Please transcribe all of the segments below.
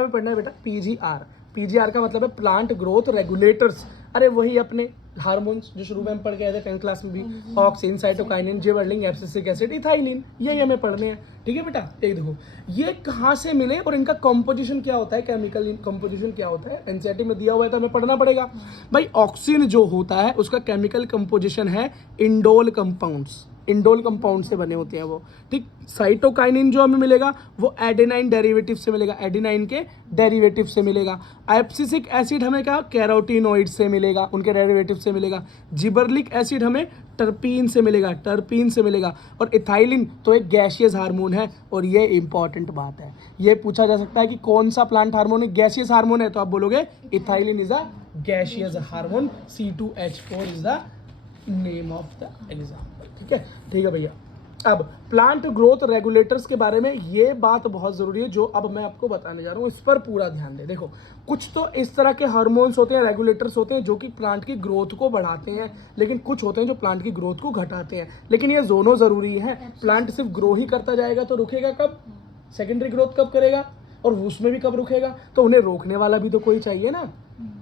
में पढ़ना है बेटा पीजीआर। पीजीआर का मतलब है प्लांट ग्रोथ रेगुलेटर्स। अरे वही अपने हार्मोन्स जो शुरू में हम पढ़ के आए थे 10th क्लास में भी, auxin, cytokinin, gibberellin, abscisic acid, ethylene, यही हमें पढ़ने हैं। ठीक है बेटा, एक देखो ये कहाँ से मिले और इनका कंपोजिशन क्या होता है, केमिकल कंपोजिशन क्या होता है, एनसीईआरटी में दिया हुआ है तो हमें पढ़ना पड़ेगा। भाई ऑक्सिन जो होता है उसका केमिकल कंपोजिशन है इंडोल कंपाउंड्स, इंडोल कंपाउंड से बने होते हैं वो। ठीक, साइटोकाइनिन जो हमें मिलेगा वो एडेनाइन डेरिवेटिव से मिलेगा, एडेनाइन के डेरिवेटिव से मिलेगा। एब्सिसिक एसिड हमें क्या, कैरोटीनोइड से मिलेगा, उनके डेरिवेटिव से मिलेगा। जिबरलिक एसिड हमें टर्पीन से मिलेगा, टर्पीन से मिलेगा। और इथाइलिन तो एक गैसियस हार्मोन है, और ये इंपॉर्टेंट बात है, ये पूछा जा सकता है कि कौन सा प्लांट हार्मोन है, गैसियस हार्मोन है, तो आप बोलोगे ethylene is a gaseous hormone, C2H4 is the name of the example. ठीक है भैया। अब प्लांट ग्रोथ रेगुलेटर्स के बारे में ये बात बहुत जरूरी है जो अब मैं आपको बताने जा रहा हूँ, इस पर पूरा ध्यान दे। देखो कुछ तो इस तरह के हार्मोन्स होते हैं, रेगुलेटर्स होते हैं जो कि प्लांट की ग्रोथ को बढ़ाते हैं, लेकिन कुछ होते हैं जो प्लांट की ग्रोथ को घटाते हैं। लेकिन ये दोनों जरूरी है। प्लांट सिर्फ ग्रो ही करता जाएगा तो रुकेगा कब, सेकेंडरी ग्रोथ कब करेगा, और उसमें भी कब रुकेगा, तो उन्हें रोकने वाला भी तो कोई चाहिए ना,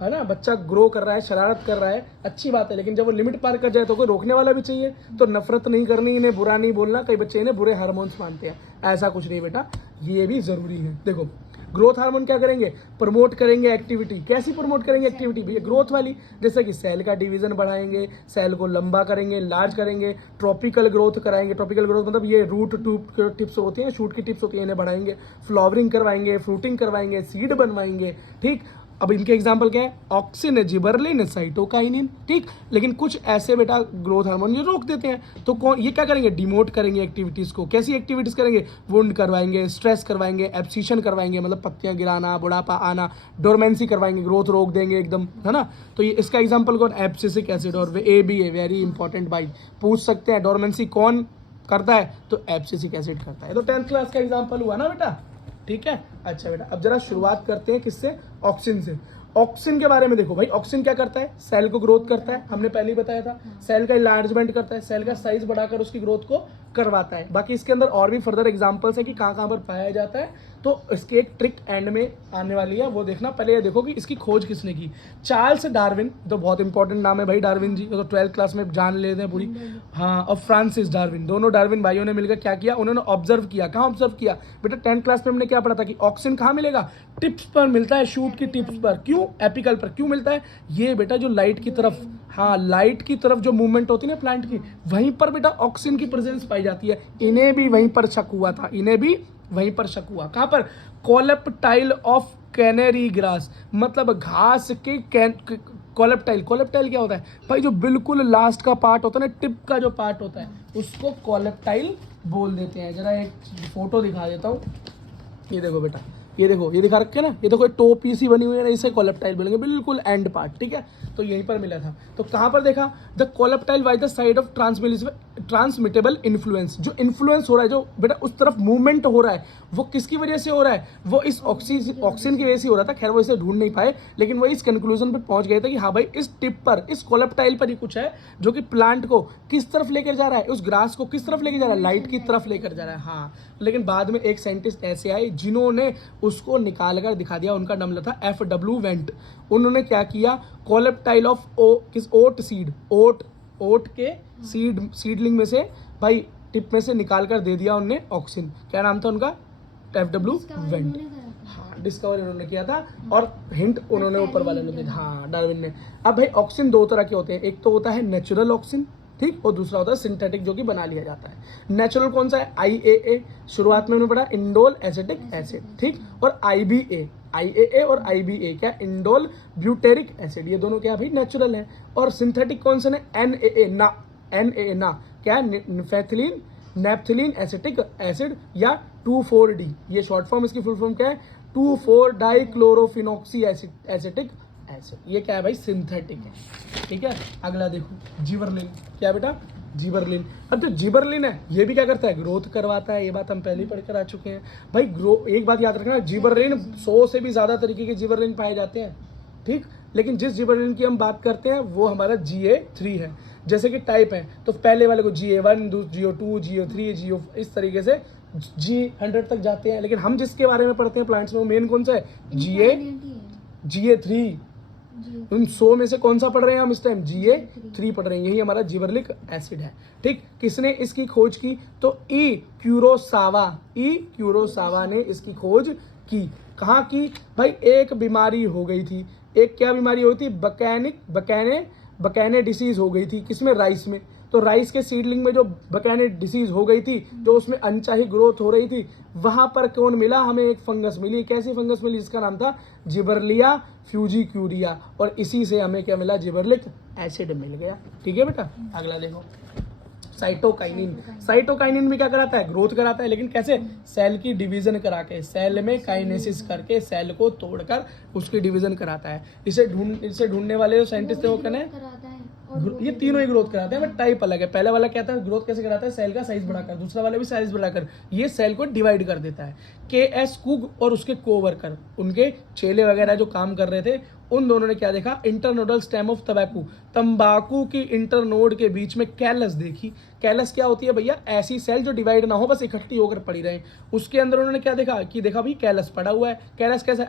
है ना। बच्चा ग्रो कर रहा है, शरारत कर रहा है, अच्छी बात है, लेकिन जब वो लिमिट पार कर जाए तो कोई रोकने वाला भी चाहिए। तो नफरत नहीं करनी, इन्हें बुरा नहीं बोलना, कई बच्चे इन्हें बुरे हार्मोन्स मानते हैं, ऐसा कुछ नहीं बेटा, ये भी जरूरी है। देखो ग्रोथ हार्मोन क्या करेंगे, प्रमोट करेंगे एक्टिविटी। कैसी प्रमोट करेंगे एक्टिविटी भैया, ग्रोथ वाली, जैसे कि सेल का डिवीजन बढ़ाएंगे, सेल को लंबा करेंगे, लार्ज करेंगे, ट्रॉपिकल ग्रोथ कराएंगे। ट्रॉपिकल ग्रोथ मतलब ये रूट ट्यूब टिप्स होती हैं, शूट की टिप्स होती हैं, इन्हें बढ़ाएंगे, फ्लावरिंग करवाएंगे, फ्रूटिंग करवाएंगे, सीड बनवाएंगे। ठीक, अब इनके एग्जाम्पल क्या है, ऑक्सिन, जिबरलिन, साइटोकाइनिन। ठीक, लेकिन कुछ ऐसे बेटा ग्रोथ हार्मोन ये रोक देते हैं, तो कौन, ये क्या करेंगे, डिमोट करेंगे एक्टिविटीज को। कैसी एक्टिविटीज करेंगे, वुंड करवाएंगे, स्ट्रेस करवाएंगे, एब्सिशन करवाएंगे, मतलब पत्तियां गिराना, बुढ़ापा आना, डोरमेंसी करवाएंगे, ग्रोथ रोक देंगे एकदम, है ना। तो ये इसका एग्जाम्पल कौन, एब्सिसिक एसिड और ABA, वेरी इंपॉर्टेंट भाई, पूछ सकते हैं डोरमेंसी कौन करता है, तो एब्सिसिक एसिड करता है। तो 10th क्लास का एग्जाम्पल हुआ ना बेटा। ठीक है, अच्छा बेटा, अब जरा शुरुआत करते हैं किससे, ऑक्सिन से। ऑक्सिन के बारे में देखो भाई, ऑक्सिन क्या करता है, सेल को ग्रोथ करता है, हमने पहले ही बताया था। सेल का इलार्जमेंट करता है, सेल का साइज बढ़ाकर उसकी ग्रोथ को करवाता है। बाकी इसके अंदर और भी फर्दर एग्जांपल्स है कि कहाँ कहाँ पर पाया जाता है, तो इसकी एक ट्रिक एंड में आने वाली है, वो देखना। पहले ये देखो कि इसकी खोज किसने की, चार्ल्स डार्विन, तो बहुत इंपॉर्टेंट नाम है भाई डार्विन जी, तो 12th क्लास में जान लेते हैं पूरी। हाँ, और फ्रांसिस डार्विन, दोनों डार्विन भाइयों ने मिलकर क्या किया, उन्होंने ऑब्जर्व किया। कहाँ ऑब्जर्व किया बेटा, 10th क्लास में हमने क्या पढ़ा था कि ऑक्सिन कहाँ मिलेगा, टिप्स पर मिलता है, शूट की टिप्स पर। क्यों, एपिकल पर क्यों मिलता है, ये बेटा जो लाइट की तरफ, हाँ लाइट की तरफ जो मूवमेंट होती है ना प्लांट की, वहीं पर बेटा ऑक्सिन की प्रेजेंस पाई जाती है। इन्हें भी वहीं पर शक हुआ था, इन्हें भी वहीं पर शक हुआ। कहां पर, कोलेप्टाइल ऑफ कैनेरी ग्रास, मतलब घास के कोलेप्टाइल। कोलेप्टाइल क्या होता है भाई, जो बिल्कुल लास्ट का पार्ट होता है ना, टिप का जो पार्ट होता है, उसको कोलेप्टाइल बोल देते हैं। जरा एक फोटो दिखा देता हूँ, ये देखो बेटा, ये देखो, ये दिखा रखे ना, ये देखो टोपी सी बनी हुई है ना, इसे कोलेप्टाइल बोलेंगे, बिल्कुल एंड पार्ट। ठीक है, तो यहीं पर मिला था। तो कहां पर देखा, the coleoptile by the side of transmittable influence, जो इन्फ्लुएंस हो रहा है, जो बेटा उस तरफ मूवमेंट हो रहा है, वो किसकी वजह से हो रहा है, वो इस ऑक्सीजन की वजह से हो रहा था। खैर वो इसे ढूंढ नहीं पाए, लेकिन वो इस कंक्लूजन पे पहुंच गए थे कि हाँ भाई इस टिप पर, इस कोलेप्टाइल पर ही कुछ है जो कि प्लांट को किस तरफ लेकर जा रहा है, उस ग्रास को किस तरफ लेकर जा रहा है, लाइट की तरफ लेकर जा रहा है। हाँ, लेकिन बाद में एक साइंटिस्ट ऐसे आए जिन्होंने उसको निकाल कर दिखा दिया, उनका नाम था FW वेंट। उन्होंने क्या किया, कोलेप्टाइल ऑफ ओट सीड, ओट के सीडलिंग में से भाई टिप में से निकाल कर दे दिया उनने ऑक्सिन। क्या नाम था उनका, FW वेंट। हाँ, डिस्कवर उन्होंने किया था, और हिंट उन्होंने ऊपर वाले ने दिया, हाँ डार्विन ने। अब भाई ऑक्सिन दो तरह के होते हैं, एक तो होता है नेचुरल ऑक्सिन, ठीक, और दूसरा होता है सिंथेटिक, जो कि बना लिया जाता है। नेचुरल कौन सा है, IAA, शुरुआत में हमने पढ़ा इंडोल एसिटिक एसिड, ठीक, और IAA और IBA क्या, इंडोल ब्यूटेरिक एसिड, ये दोनों क्या भाई नेचुरल है। और सिंथेटिक कौन सा है, NAA ना क्या, नेप्थिलीन एसिटिक एसिड या 2,4-D, ये शॉर्ट फॉर्म, इसकी फुल फॉर्म क्या है, 2,4-डाइक्लोरोफिनॉक्सी एसिटिक एसिड, ये क्या है भाई, सिंथेटिक है। ठीक है, अगला देखो जिबरलिन, क्या बेटा, जिबरलिन। अब जो जिबरलिन है ये भी क्या करता है, ग्रोथ करवाता है, ये बात हम पहले ही पढ़कर आ चुके हैं भाई। एक बात याद रखना, जिबरलिन 100 से भी ज्यादा तरीके के जिबरलिन पाए जाते हैं, ठीक, लेकिन जिस जिबरलिन की हम बात करते हैं वो हमारा GA3 है। जैसे कि टाइप है, तो पहले वाले को GA1, GO2, GO3, GO, इस तरीके से G100 तक जाते हैं, लेकिन हम जिसके बारे में पढ़ते हैं प्लांट्स में वो मेन कौन सा है, GA3। उन 100 में से कौन सा पढ़ रहे हैं हम इस टाइम, GA3 पढ़ रहे हैं। यही हमारा जिबरलिक एसिड है। ठीक, किसने इसकी खोज की, तो ई क्यूरोसावा ने इसकी खोज की। कहाँ की भाई, एक बीमारी हो गई थी, एक क्या बीमारी हुई थी, बकैने डिसीज हो गई थी। किसमें, राइस में। तो राइस के सीडलिंग में जो बकैने डिसीज हो गई थी, जो उसमें अनचाही ग्रोथ हो रही थी, वहां पर कौन मिला हमें, एक फंगस मिली। कैसी फंगस मिली, जिसका नाम था जिबरलिया फ्यूजिक्यूरिया, और इसी से हमें क्या मिला, जिबरलिक एसिड मिल गया। ठीक है बेटा, अगला देखो साइटोकाइनिन। साइटोकाइनिन भी क्या कराता है, ग्रोथ कराता है, लेकिन कैसे, सेल की डिवीजन करा के, सेल में काइनेसिस करके सेल को तोड़कर उसकी डिवीजन कराता है। इसे ढूंढने वाले जो साइंटिस्ट है वो कहने ये तीनों ही ग्रोथ कराते हैं, बट टाइप अलग है। पहला वाला क्या था, ग्रोथ कैसे कराता है, सेल का साइज बढ़ाकर। दूसरा वाला भी साइज बढ़ाकर, ये सेल को डिवाइड कर देता है। KS कुग और उसके कोवर्कर, उनके चेले वगैरह जो काम कर रहे थे, उन दोनों ने क्या देखा, इंटरनोडल स्टेम ऑफ टबैको, तंबाकू की इंटरनोड के बीच में कैलस देखी। कैलस क्या होती है भैया, ऐसी सेल जो डिवाइड ना हो, बस इकट्ठी होकर पड़ी रहे। उसके अंदर उन्होंने क्या देखा कि देखा भाई कैलस पड़ा हुआ है। कैलस कैसा,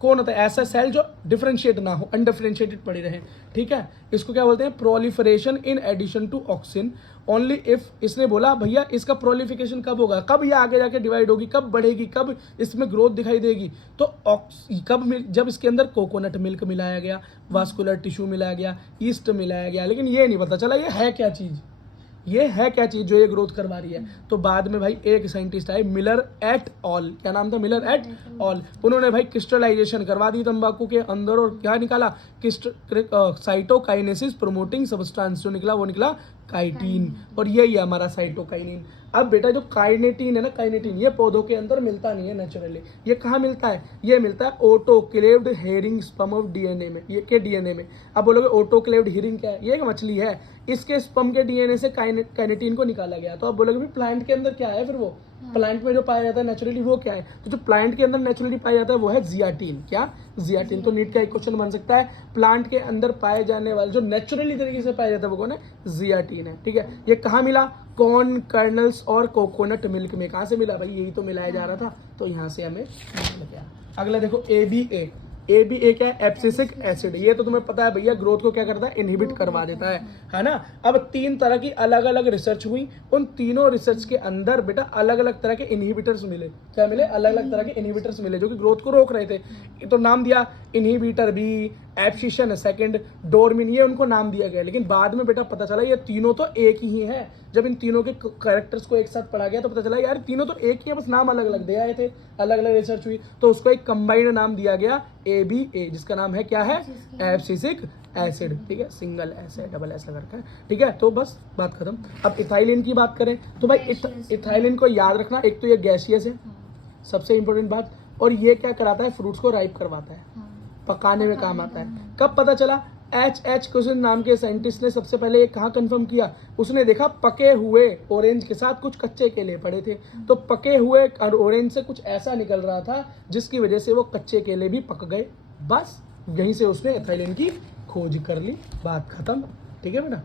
कौन होता है, ऐसा सेल जो डिफरेंशिएट ना हो, अनडिफरेंशिएटेड पड़ी रहे। ठीक है, इसको क्या बोलते हैं, proliferation in addition to auxin only if. इसने बोला भैया इसका प्रोलिफिकेशन कब होगा, कब ये आगे जाके डिवाइड होगी, कब बढ़ेगी, कब इसमें ग्रोथ दिखाई देगी, तो कब, जब इसके अंदर कोकोनट मिल्क मिलाया गया, वास्कुलर टिश्यू मिलाया गया, ईस्ट मिलाया गया। लेकिन ये नहीं पता चला ये है क्या चीज, ये है क्या चीज जो ये ग्रोथ करवा रही है। तो बाद में भाई एक साइंटिस्ट आए, मिलर एट ऑल, क्या नाम था, मिलर एट ऑल। उन्होंने भाई क्रिस्टलाइजेशन करवा दी तंबाकू के अंदर, और क्या निकाला, साइटोकाइनेसिस प्रोमोटिंग सब्सटेंस, जो निकला वो निकला काइटिन, और यही है हमारा साइटोकाइनिन। अब बेटा जो काइनेटिन है ना, काइनेटिन ये पौधों के अंदर मिलता नहीं है नेचुरली। ये कहाँ मिलता है, ये मिलता है autoclaved herring sperm of DNA में, ये के DNA में। अब बोलोगे ऑटोक्लेव्ड हेरिंग क्या है, ये एक मछली है, इसके स्पर्म के DNA से काइनेटिन को निकाला गया। तो अब बोलोगे भाई प्लांट के अंदर क्या है, फिर वो प्लांट में जो पाया जाता है नेचुरली वो क्या है, तो जो प्लांट के अंदर नेचुरली पाया जाता है वो है जियाटिन। क्या, जियाटिन। तो नीट का एक क्वेश्चन बन सकता है, प्लांट के अंदर पाए जाने वाले जो नेचुरली तरीके से पाया जाता है वो कौन है, जियाटिन है। ठीक है, ये कहाँ मिला, कॉर्न कर्नल्स और कोकोनट मिल्क में। कहाँ से मिला भाई, यही तो मिलाया जा रहा था, तो यहाँ से हमें मिल गया। अगला देखो ABA क्या है, एब्सिसिक एसिड। ये तो तुम्हें पता है भैया, ग्रोथ को क्या करता है, इनहिबिट करवा देता है ना। अब 3 तरह की अलग अलग रिसर्च हुई, उन तीनों रिसर्च के अंदर बेटा अलग अलग तरह के इनहिबिटर्स मिले। क्या मिले, अलग अलग तरह के इनहिबिटर्स मिले जो कि ग्रोथ को रोक रहे थे। तो नाम दिया इनहिबिटर बी, एब्सिशन सेकंड, डोरमिन, ये उनको नाम दिया गया। लेकिन बाद में बेटा पता चला ये तीनों तो एक ही है। जब इन तीनों के कैरेक्टर्स को एक साथ पढ़ा गया तो पता चला यार तीनों तो एक ही है, बस नाम अलग अलग दे आए थे, अलग अलग रिसर्च हुई, तो उसको एक कंबाइंड नाम दिया गया ABA, जिसका नाम है क्या है, एब्सिसिक एसिड। ठीक है, सिंगल एस है, डबल एस लगा रखा है। ठीक है, तो बस बात खत्म। अब इथाइलिन की बात करें तो भाई इथाइलिन को याद रखना, एक तो ये गैसियस है, सबसे इंपॉर्टेंट बात, और ये क्या कराता है, फ्रूट्स को राइप करवाता है, पकाने में काम आता है। कब पता चला, H क्वेश्चन नाम के साइंटिस्ट ने सबसे पहले कहाँ कंफर्म किया, उसने देखा पके हुए ऑरेंज के साथ कुछ कच्चे केले पड़े थे, तो पके हुए ऑरेंज से कुछ ऐसा निकल रहा था जिसकी वजह से वो कच्चे केले भी पक गए। बस यहीं से उसने एथिलीन की खोज कर ली, बात खत्म। ठीक है बेटा।